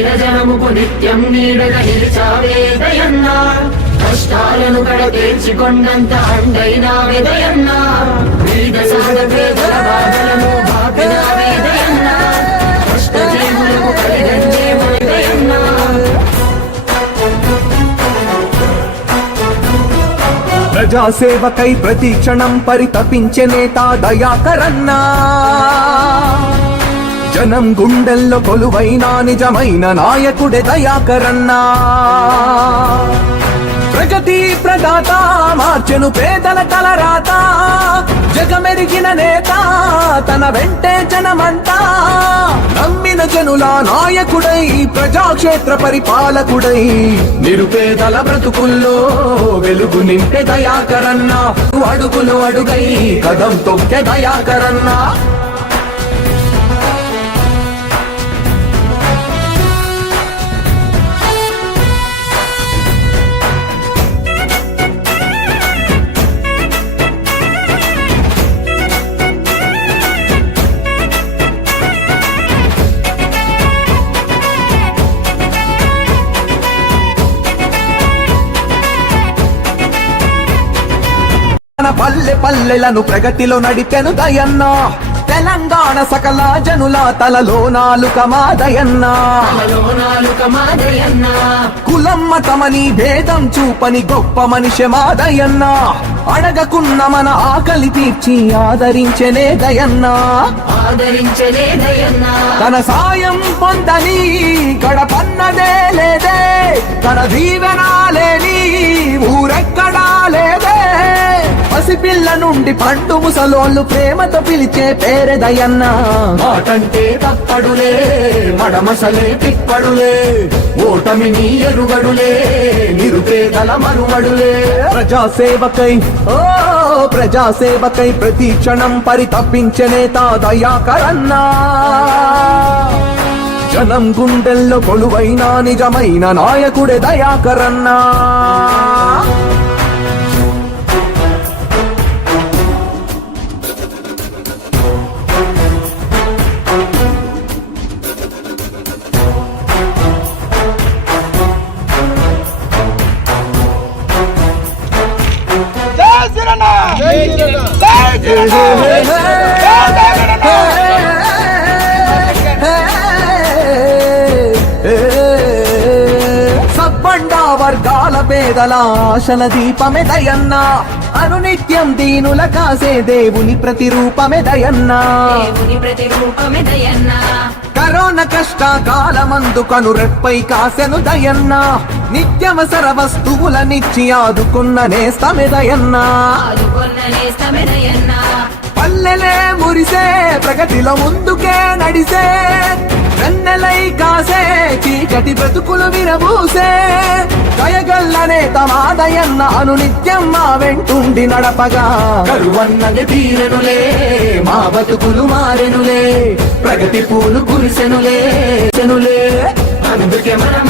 నమ్మిన నిత్యం నీడగా నిలిచావే దయన్నా కష్టాలను కడతీర్చికొండంత అండైనా వేదయన్నా వీద సాగ పేదల బాధలను వేదయన్నా కష్ట జీవులకు కలిగంజే వేదయన్నా ప్రజాసేవకై ప్రతి క్షణం పరితపించే నేత దయాకరన్నా. జనం గుండెల్లో కొలువైన నిజమైన నాయకుడే దయాకరన్నా. ప్రగతి ప్రదాత మార్చెను పేదల తలరాత జగమెరిగిన నేత తన వెంటే జనమంతా. నమ్మిన జనుల నాయకుడై ప్రజాక్షేత్ర పరిపాలకుడై. నిరుపేదల బ్రతుకుల్లో వెలుగు నింపే దయాకరన్నా. అడుగులు అడుగై కదం తొక్కే దయాకరన్నా. పల్లె పల్లెలను ప్రగతిలో నడిపెను దయన్న. తెలంగాణ సకల జనుల తలలో నాలుక మాదయన్న. కులం మతమని భేదం చూపని గొప్ప మనిషి మాదయన్న. అడగకున్న మన ఆకలి తీర్చి ఆదరించెనే దయన్న. తన సాయం పొందని గడపన్నదే పసిపిల్ల నుండి పండు ముసలోళ్ళు ప్రేమతో పిలిచే పేరే దయన్న మాటంటే తప్పడులే మడమసలే తిప్పడులే ఓటమిని ఎరుగడులే నిరుపేదల మరువడులే. ప్రజాసేవకై ఓ ప్రజాసేవకై ప్రతి క్షణం పరితపించే నేత దయాకరన్నా. జనం గుండెల్లో కొలువైన నిజమైన నాయకుడే దయాకరన్నా. సబ్బండ వర్గాల పేదల ఆశల దీపమే దయన్న. అనునిత్యం దీనుల కాసే దేవుని ప్రతిరూపమే దయన్న. దేవుని ప్రతిరూపమే దయన్న. కరోనా కష్ట కాలమందు కనురెప్పై కాసెను దయన్న. నిత్యవసర వస్తువులనిచ్చి ఆదుకున్న నేస్తమే దయన్న ఆదుకొన్న నేస్తమే దయన్న పల్లెలే మురిసే ప్రగతిలో ముందుకే నడిసే. వెన్నెలై కాసే చీకటి బ్రతుకులు విరబూసే. దయగల్లనే తమాదయన్న అను నిత్యం మా వెంటుండి నడపగా. కరువన్నది తీరెనులే మా బతుకులు మారెనులే. ప్రగతి పూలు కురిసెనులే చెనులే. అందుకే మనం